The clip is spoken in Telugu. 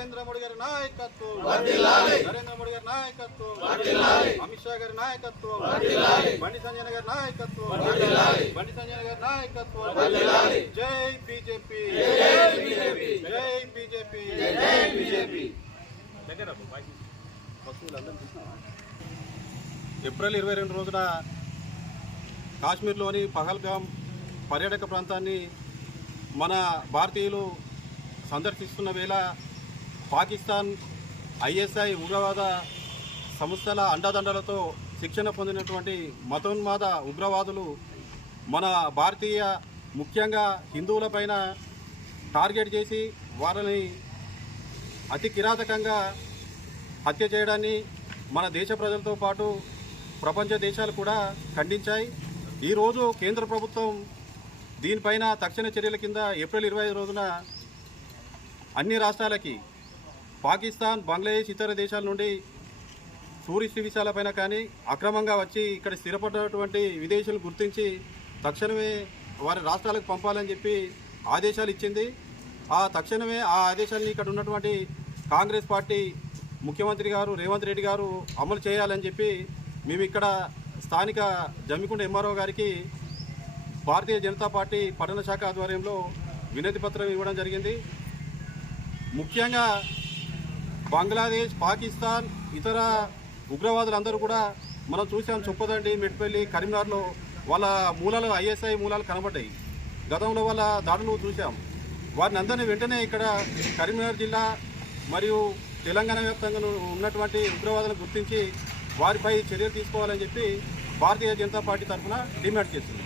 నరేంద్ర మోడీ గారి నాయకత్వం. అమిత్ షా గారి నాయకత్వం. బండి సంజయ్ గారి నాయకత్వం. బండి సంజయ్ గారి నాయకత్వం. జై బీజేపీ. జై బీజేపీ. జై బీజేపీ. ఏప్రిల్ ఇరవై రెండు రోజున కాశ్మీర్లోని పహల్గాం పర్యాటక ప్రాంతాన్ని మన భారతీయులు సందర్శిస్తున్న వేళ పాకిస్తాన్ ఐఎస్ఐ ఉగ్రవాద సంస్థల అండదండలతో శిక్షణ పొందినటువంటి మతోన్మాద ఉగ్రవాదులు మన భారతీయ ముఖ్యంగా హిందువులపైన టార్గెట్ చేసి వారిని అతి కిరాతకంగా హత్య చేయడాన్ని మన దేశ ప్రజలతో పాటు ప్రపంచ దేశాలు కూడా ఖండించాయి. ఈరోజు కేంద్ర ప్రభుత్వం దీనిపైన తక్షణ చర్యల కింద ఏప్రిల్ ఇరవై రోజున అన్ని రాష్ట్రాలకి పాకిస్తాన్ బంగ్లాదేశ్ ఇతర దేశాల నుండి టూరిస్ట్ వీసాలపైన కానీ అక్రమంగా వచ్చి ఇక్కడ స్థిరపడినటువంటి విదేశీయులు గుర్తించి తక్షణమే వారి రాష్ట్రాలకు పంపాలని చెప్పి ఆదేశాలు ఇచ్చింది. ఆ తక్షణమే ఆ ఆదేశాన్ని ఇక్కడ ఉన్నటువంటి కాంగ్రెస్ పార్టీ ముఖ్యమంత్రి గారు రేవంత్ రెడ్డి గారు అమలు చేయాలని చెప్పి మేము ఇక్కడ స్థానిక జమ్మికుండ ఎంఆర్ఓ గారికి భారతీయ జనతా పార్టీ పట్టణ శాఖ ఆధ్వర్యంలో వినతి పత్రం ఇవ్వడం జరిగింది. ముఖ్యంగా బంగ్లాదేశ్ పాకిస్తాన్ ఇతర ఉగ్రవాదులందరూ కూడా మనం చూసాం చొప్పదండి మెట్పల్లి కరీంనగర్లో వాళ్ళ మూలాలు ఐఎస్ఐ మూలాలు కనబడ్డాయి. గతంలో వాళ్ళ దాడులు చూసాం వారిని అందరినీ వెంటనే ఇక్కడ కరీంనగర్ జిల్లా మరియు తెలంగాణ వ్యాప్తంగా ఉన్నటువంటి ఉగ్రవాదులను గుర్తించి వారిపై చర్యలు తీసుకోవాలని చెప్పి భారతీయ జనతా పార్టీ తరఫున డిమాండ్ చేస్తుంది